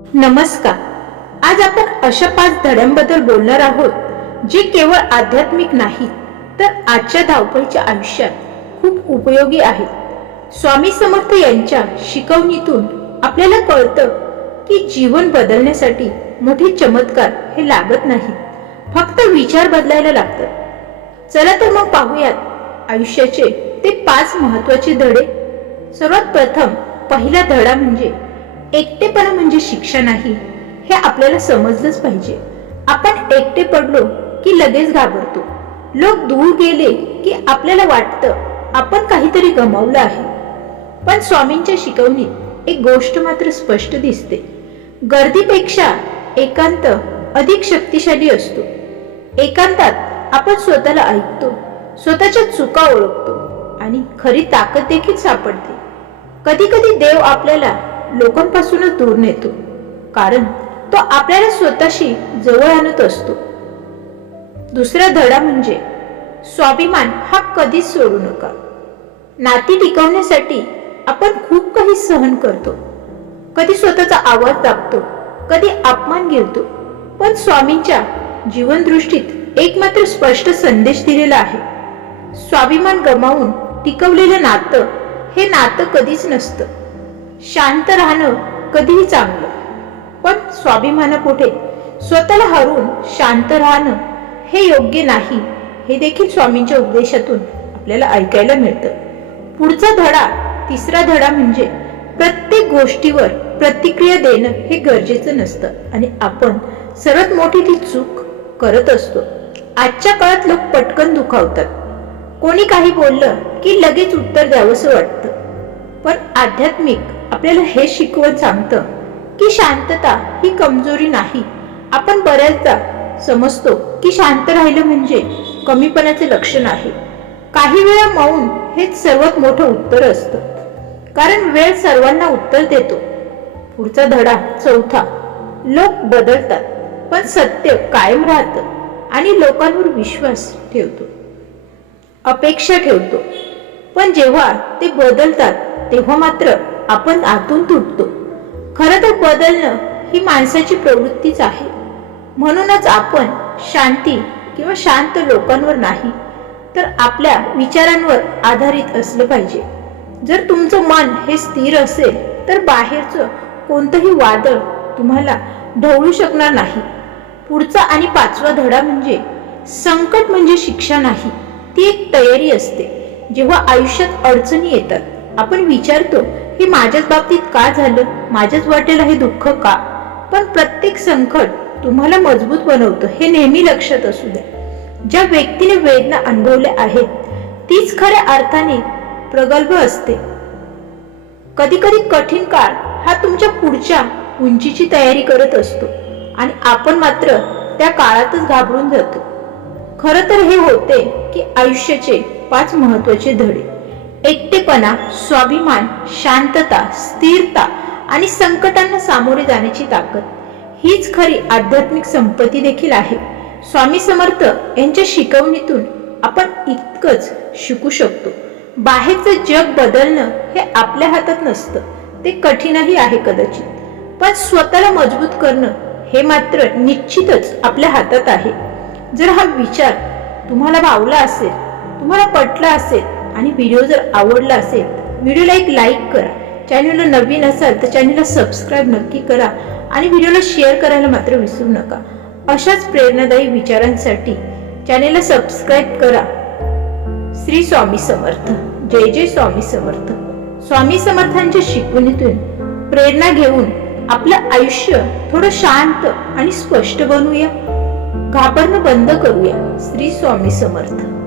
नमस्कार. आज आपण अशा पाच धड्यांबद्दल बोलणार आहोत जे केवळ आध्यात्मिक नाही तर आजच्या धावपळीच्या आयुष्यात खूप उपयोगी आहेत. स्वामी समर्थ यांच्या शिकवणीतून आपल्याला कळतं की जीवन बदलण्यासाठी मोठे चमत्कार हे लागत नाहीत फक्त विचार बदलायला लागतात. चला तर मग पाहूयात आयुष्याचे ते पाच महत्त्वाचे धडे. सर्वात प्रथम पहिला धडा म्हणजे एकटेपणा म्हणजे शिक्षा नाही हे आपल्याला समजलंच पाहिजे. आपण एकटे पडलो की लगेच घाबरतो. लोक दूर गेले की आपल्याला वाटतं आपण काहीतरी गमावलं आहे. पण स्वामींच्या शिकवणीत एक गोष्ट मात्र स्पष्ट दिसते. गर्दीपेक्षा एकांत अधिक शक्तिशाली असतो. एकांतात आपण स्वतःला ऐकतो स्वतःच्या चुका ओळखतो आणि खरी ताकद देखील सापडते. कधी कधी देव आपल्याला लोकांपासूनच दूर नेतो. कारण तो आपल्याला स्वतःशी जवळ आणत असतो. दुसरा धडा म्हणजे स्वाभिमान हा कधीच सोडू नका. नाती टिकवण्यासाठी आपण खूप काही सहन करतो. कधी स्वतःचा आवाज दाबतो कधी अपमान घेतो पण स्वामींच्या जीवनदृष्टीत एक मात्र स्पष्ट संदेश दिलेला आहे. स्वाभिमान गमावून टिकवलेलं नातं हे नातं कधीच नसतं. शांत राहणं कधीही चांगलं. पण स्वाभिमानापुढे स्वतःला हरवून शांत राहणं हे योग्य नाही हे देखील स्वामींच्या उपदेशातून आपल्याला ऐकायला मिळतं. पुढचा धडा तिसरा धडा म्हणजे प्रत्येक गोष्टीवर प्रतिक्रिया देणं हे गरजेचं नसतं आणि आपण सर्वात मोठी ती चूक करत असतो. आजच्या काळात लोक पटकन दुखावतात. कोणी काही बोललं की लगेच उत्तर द्यावंसं वाटतं. पण आध्यात्मिक आपल्याला हे शिकवत सांगतं की शांतता ही कमजोरी नाही. आपण बऱ्याचदा समजतो की शांत राहिलं म्हणजे कमीपणाचे लक्षण आहे. काही वेळा मौन हेच सर्वात मोठं उत्तर असतं. कारण वेळ सर्वांना उत्तर देतो. पुढचा धडा चौथा लोक बदलतात पण सत्य कायम राहतं आणि लोकांवर विश्वास ठेवतो. अपेक्षा ठेवतो. पण जेव्हा ते बदलतात तेव्हा मात्र आपण आतून तुटतो. खरं तर बदलणं ही माणसाची प्रवृत्तीच आहे. म्हणूनच आपण शांती किंवा शांत लोकांवर नाही तर आपल्या विचारांवर आधारित असलं पाहिजे. जर तुमचं मन हे स्थिर असेल तर बाहेरचं कोणतंही वादळ तुम्हाला ढवळू शकणार नाही. पुढचा आणि पाचवा धडा म्हणजे संकट म्हणजे शिक्षा नाही ती एक तयारी असते. जेव्हा आयुष्यात अडचणी येतात आपण विचारतो हे माझ्याच बाबतीत का झालं? माझ्याच वाटेला हे दुःख का? पण प्रत्येक संकट तुम्हाला मजबूत बनवतं हे नेहमी लक्षात असू द्या ज्या व्यक्तीने वेदना अनुभवल्या आहेत तीच खऱ्या अर्थाने प्रगल्भ असते. कधी कधी कठीण काळ हा तुमच्या पुढच्या उंचीची तयारी करत असतो आणि आपण मात्र त्या काळातच घाबरून जातो. खरं तर हे होते की आयुष्याचे पाच महत्त्वाचे धडे. एकटेपणा स्वाभिमान शांतता स्थिरता आणि संकटांना सामोरे जाण्याची ताकद. हीच खरी आध्यात्मिक संपत्ती देखील आहे. स्वामी समर्थ यांच्या शिकवणीतून आपण इतकंच शिकू शकतो. बाहेरचं जग बदलणं हे आपल्या हातात नसतं. ते कठीणही आहे कदाचित. पण स्वतःला मजबूत करणं हे मात्र निश्चितच आपल्या हातात आहे. जर हा विचार तुम्हाला भावला असेल तुम्हाला पटला असेल आणि व्हिडिओ जर आवडला असेल व्हिडिओला एक लाईक करा. चॅनलला नवीन असाल तर चॅनलला सबस्क्राईब नक्की करा आणि व्हिडिओला शेअर करायला मात्र विसरू नका. अशाच प्रेरणादायी विचारांसाठी चॅनलला सबस्क्राईब करा. श्री स्वामी समर्थ. जय जय स्वामी समर्थ. स्वामी समर्थांच्या शिकवणीतून प्रेरणा घेऊन आपलं आयुष्य थोडं शांत आणि स्पष्ट बनवूया घाबरणं बंद करूया. श्री स्वामी समर्थ.